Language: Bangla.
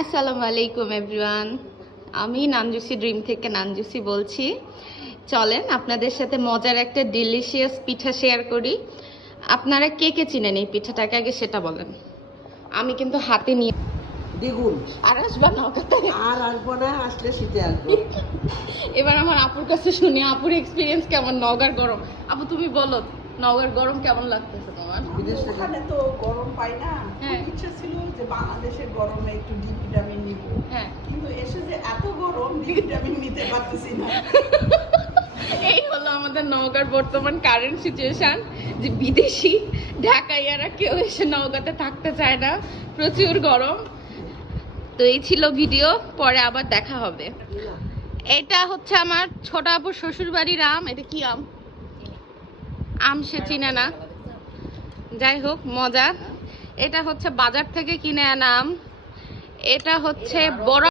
আসসালামু আলাইকুম এভরিওয়ান। আমি নানজুসি ড্রিম থেকে নানজুসি বলছি। চলেন আপনাদের সাথে মজার একটা ডিলিশিয়াস পিঠা শেয়ার করি। আপনারা কে কে চিনেন এই পিঠাটাকে আগে সেটা বলেন। আমি কিন্তু হাতে নিয়ে দ্বিগুণ। আর আসবা না কথায়। আর আসবো না, আসলে শীতে আসবো। এবার আমার আপুর কাছে শুনি আপুর এক্সপিরিয়েন্স কেমন নওগাঁর গরম। আপু তুমি বলো নওগাঁর গরম কেমন লাগতেছে তোমার? ওখানে তো গরম পাই না। হ্যাঁ। খুব ইচ্ছে ছিল যে বাংলাদেশের গরমে একটু ডি ভিটামিন নিব, হ্যাঁ, কিন্তু এসে যে এত গরম ডি ভিটামিন নিতে পারতেছি না। এই হলো আমাদের নওগাঁর বর্তমান কারেন্ট সিচুয়েশন, যে বিদেশি ঢাকাইয়ারা কেউ এসে নওগাঁতে থাকতে চায় না, প্রচুর গরম। তো এই ছিল ভিডিও, পরে আবার দেখা হবে। এটা হচ্ছে আমার ছোট আপুর শ্বশুর বাড়ির আম। এটা কি আম? আম সে চিনে না, যাই হোক মজা। এটা হচ্ছে বাজার থেকে কিনে আনা আম। এটা হচ্ছে বড়